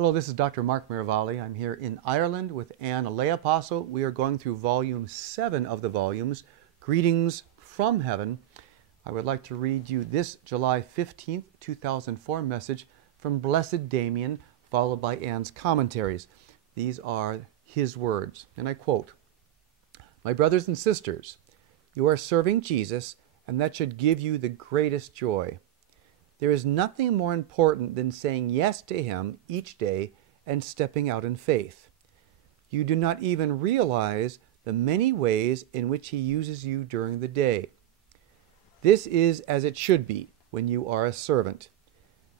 Hello, this is Dr. Mark Miravalle. I'm here in Ireland with Anne, a lay apostle. We are going through volume 7 of the volumes, Greetings from Heaven. I would like to read you this July 15th, 2004 message from Blessed Damien, followed by Anne's commentaries. These are his words, and I quote, "My brothers and sisters, you are serving Jesus, and that should give you the greatest joy. There is nothing more important than saying yes to Him each day and stepping out in faith. You do not even realize the many ways in which He uses you during the day. This is as it should be when you are a servant.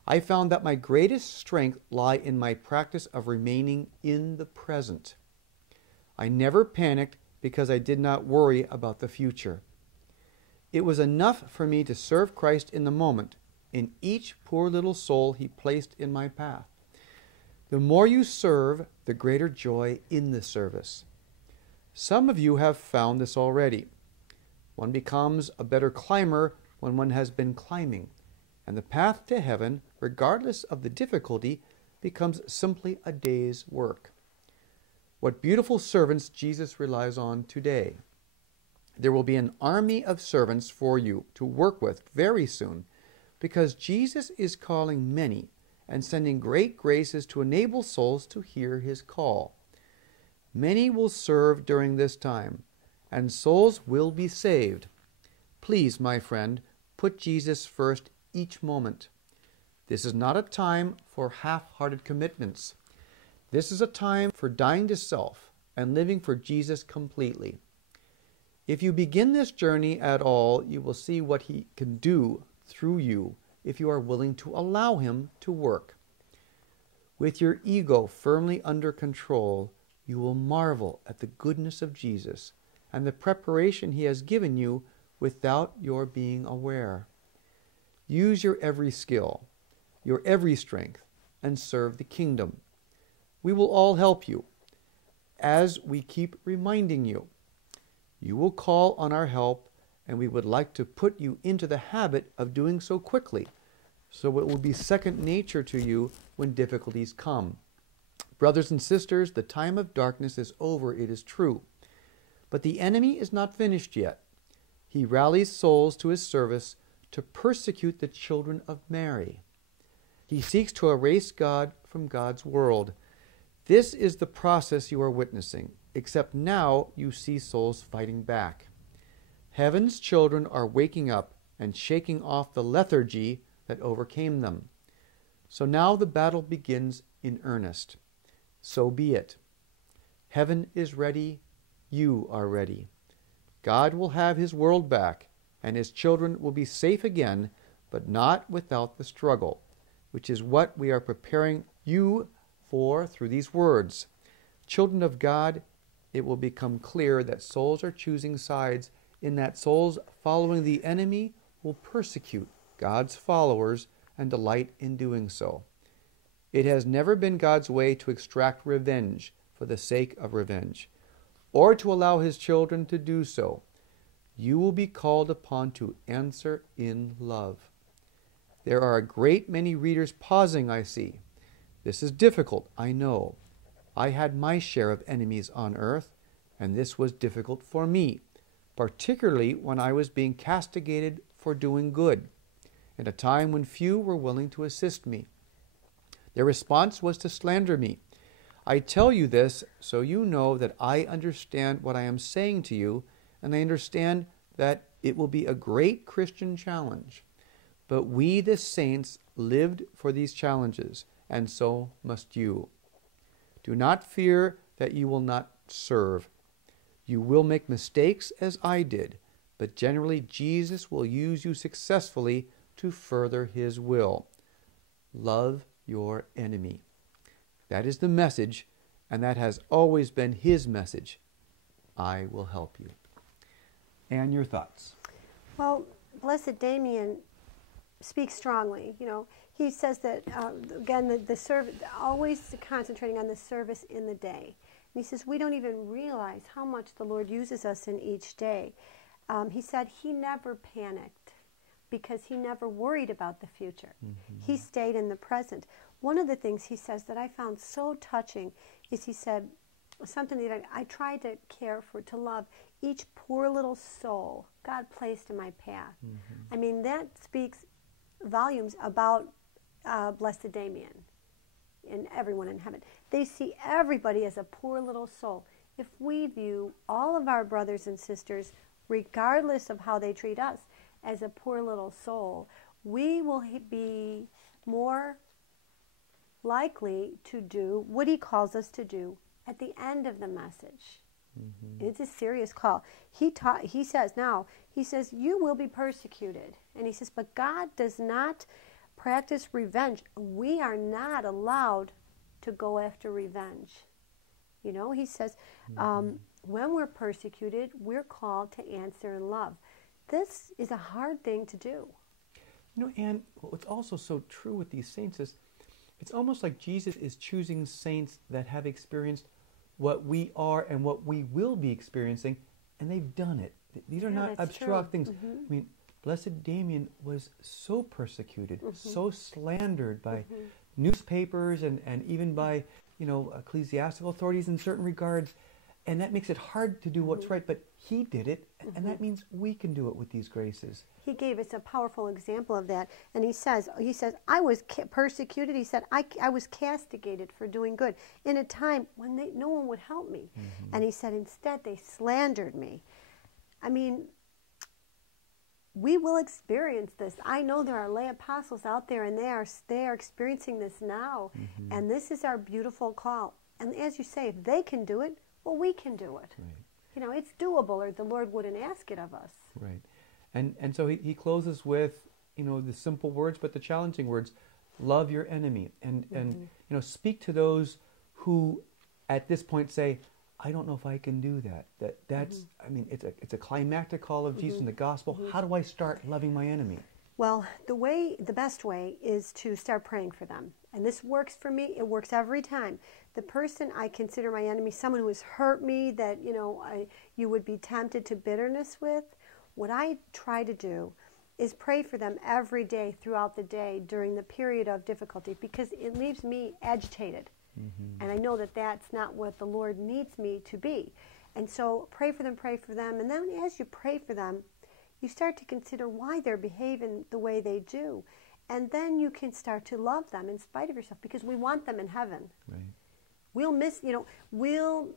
I found that my greatest strength lie in my practice of remaining in the present. I never panicked because I did not worry about the future. It was enough for me to serve Christ in the moment, in each poor little soul He placed in my path. The more you serve, the greater joy in the service. Some of you have found this already. One becomes a better climber when one has been climbing, and the path to heaven, regardless of the difficulty, becomes simply a day's work. What beautiful servants Jesus relies on today. There will be an army of servants for you to work with very soon, because Jesus is calling many and sending great graces to enable souls to hear His call. Many will serve during this time, and souls will be saved. Please, my friend, put Jesus first each moment. This is not a time for half-hearted commitments. This is a time for dying to self and living for Jesus completely. If you begin this journey at all, you will see what He can do through you if you are willing to allow Him to work. With your ego firmly under control, you will marvel at the goodness of Jesus and the preparation He has given you without your being aware. Use your every skill, your every strength, and serve the kingdom. We will all help you as we keep reminding you. You will call on our help, and we would like to put you into the habit of doing so quickly, so it will be second nature to you when difficulties come. Brothers and sisters, the time of darkness is over, it is true. But the enemy is not finished yet. He rallies souls to his service to persecute the children of Mary. He seeks to erase God from God's world. This is the process you are witnessing, except now you see souls fighting back. Heaven's children are waking up and shaking off the lethargy that overcame them. So now the battle begins in earnest. So be it. Heaven is ready. You are ready. God will have His world back, and His children will be safe again, but not without the struggle, which is what we are preparing you for through these words. Children of God, it will become clear that souls are choosing sides, in that souls following the enemy will persecute God's followers and delight in doing so. It has never been God's way to extract revenge for the sake of revenge, or to allow His children to do so. You will be called upon to answer in love. There are a great many readers pausing, I see. This is difficult, I know. I had my share of enemies on earth, and this was difficult for me, particularly when I was being castigated for doing good, at a time when few were willing to assist me. Their response was to slander me. I tell you this so you know that I understand what I am saying to you, and I understand that it will be a great Christian challenge. But we, the saints, lived for these challenges, and so must you. Do not fear that you will not serve. You will make mistakes as I did, but generally Jesus will use you successfully to further His will. Love your enemy. That is the message, and that has always been His message. I will help you. Anne, your thoughts? Well, Blessed Damien speaks strongly. You know, he says that, again, the service, always concentrating on the service in the day. And he says, we don't even realize how much the Lord uses us in each day. He said he never panicked because he never worried about the future. Mm-hmm. He stayed in the present. one of the things he says that I found so touching is he said something that I tried to care for, to love each poor little soul God placed in my path. I mean, that speaks volumes about Blessed Damien and everyone in heaven. They see everybody as a poor little soul. If we view all of our brothers and sisters, regardless of how they treat us, as a poor little soul, we will be more likely to do what he calls us to do at the end of the message. It's a serious call. He says, you will be persecuted. And he says, but God does not practice revenge. We are not allowed to go after revenge. You know, he says, when we're persecuted, we're called to answer in love. This is a hard thing to do. You know, and what's also so true with these saints is it's almost like Jesus is choosing saints that have experienced what we are and what we will be experiencing, and they've done it. These are not abstract things. I mean, Blessed Damien was so persecuted, so slandered by newspapers and even by, you know, ecclesiastical authorities in certain regards. And that makes it hard to do what's right, but he did it, and that means we can do it with these graces. He gave us a powerful example of that, and he says, I was persecuted. He said, I was castigated for doing good in a time when no one would help me. And he said, instead, they slandered me. I mean, we will experience this. I know there are lay apostles out there, and they are experiencing this now, and this is our beautiful call. And as you say, if they can do it, well, we can do it. Right. You know, it's doable, or the Lord wouldn't ask it of us. Right. And so he closes with, you know, the simple words, but the challenging words: love your enemy, and you know, speak to those who, at this point, say, I don't know if I can do that. That's I mean, it's a climactic call of Jesus in the gospel. How do I start loving my enemy? Well, the best way is to start praying for them. And this works for me. It works every time. The person I consider my enemy, someone who has hurt me, that, you know, you would be tempted to bitterness with, what I try to do is pray for them every day throughout the day during the period of difficulty, because it leaves me agitated. And I know that that's not what the Lord needs me to be. And so pray for them. And then as you pray for them, you start to consider why they're behaving the way they do. And then you can start to love them in spite of yourself, because we want them in heaven. Right. We'll miss, you know,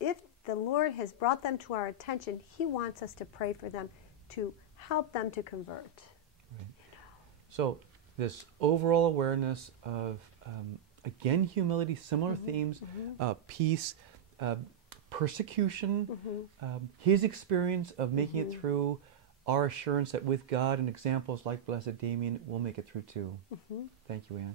if the Lord has brought them to our attention, he wants us to pray for them, to help them to convert. Right. So this overall awareness of, again, humility, similar themes, peace, persecution, his experience of making it through, our assurance that with God and examples like Blessed Damien, we'll make it through too. Thank you, Anne.